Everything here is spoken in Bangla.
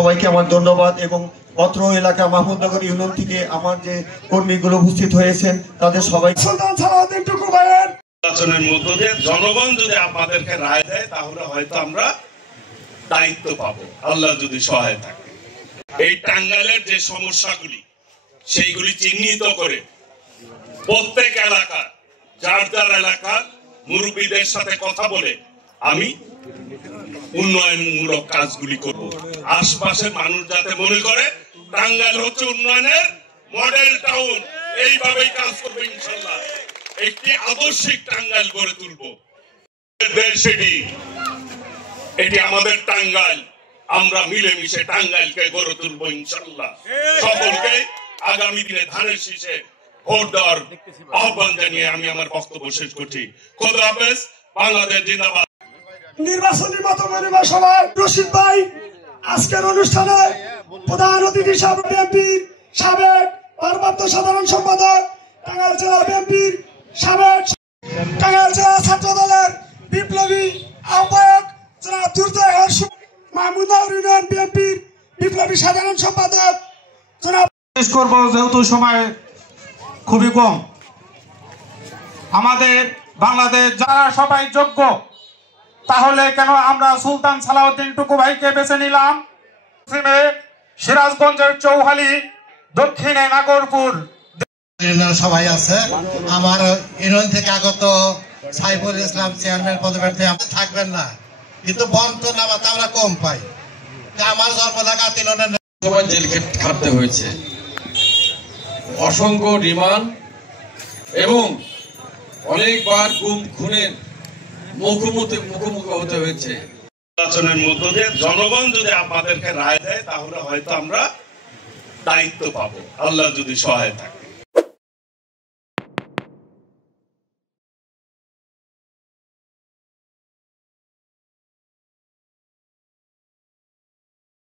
সবাইকে আমার ধন্যবাদ। এবং অত্র এলাকা মাহমুদনগর ইউনিয়ন থেকে আমার যে কর্মীগুলো উপস্থিত হয়েছেন তাদের সবাই সুলতান সালাউদ্দিন টুকু ভাইয়ের নির্বাচনের মধ্য দিয়ে জনগণ যদি আমাদেরকে রায় দেয় তাহলে হয়তো আমরা দায়িত্ব পাবো, আল্লাহ যদি সহায় থাকে। এই টাঙ্গাইলের যে সমস্যাগুলি সেইগুলি চিহ্নিত করে প্রত্যেক এলাকা যার যার এলাকার মুরব্বীদের সাথে কথা বলে আমি উন্নয়নমূলক কাজগুলি করব। আশপাশের মানুষ যাতে মনে করে টাঙ্গাইল হচ্ছে উন্নয়নের মডেল টাউন, এইভাবেই কাজ করবো ইনশাল্লাহ। একটি আদর্শিক টাঙ্গাইল গড়ে তুলব। এটি আমাদের টাঙ্গাইল, আমরা মিলেমিশে টাঙ্গাইলকে গড়ে তুলবো ইনশাল্লাহ। সকলকে আগামী দিনে ধানের শীষে ভোট দেওয়ার আহ্বান জানিয়ে আমি আমার বক্তব্য শেষ করছি। খোদা হাফেজ, বাংলাদেশ জিন্দাবাদ। নির্বাচনী মতবিনিময় সভায় রশিদ ভাই আজকের অনুষ্ঠানে প্রধান অতিথি হিসাবে বিএনপির সাবেক ভারপ্রাপ্ত সাধারণ সম্পাদক, টাঙ্গাইল জেলা বিএনপির সাবেক, টাঙ্গাইল জেলা ছাত্র দলের বিপ্লবী আহ্বায়ক জনাব দুর্জয় মাহমুদনগর ইউনিয়ন বিএনপির বিপ্লবী সাধারণ সম্পাদক জনাব। করবো যেহেতু সময় খুবই কম, আমাদের বাংলাদেশ যারা সবাই যোগ্য, তাহলে কেন আমরা সুলতান সালাউদ্দিন টুকু ভাইকে বেছে নিলাম? পশ্চিমে সিরাজগঞ্জের চৌহালি, দক্ষিণে নাগরপুর সবাই আছে। আমার ইউনিয়ন থেকে আগত সাইফুল ইসলাম চেয়ারম্যান পদপ্রার্থী থাকবেন না, কিন্তু বন্টন নামাতে আমরা কম পাই। আমার জন্মলাগা তিলনের সবাই জেল খাটতে হয়েছে, অসংখ্য রিমান্ড এবং অনেকবার গুম খুনের মুখোমুখি হতে হয়েছে। নির্বাচনের মধ্য দিয়ে জনগণ যদি আমাদেরকে রায় দেয় তাহলে হয়তো আমরা দায়িত্ব পাবো, আল্লাহ যদি সহায় থাকে।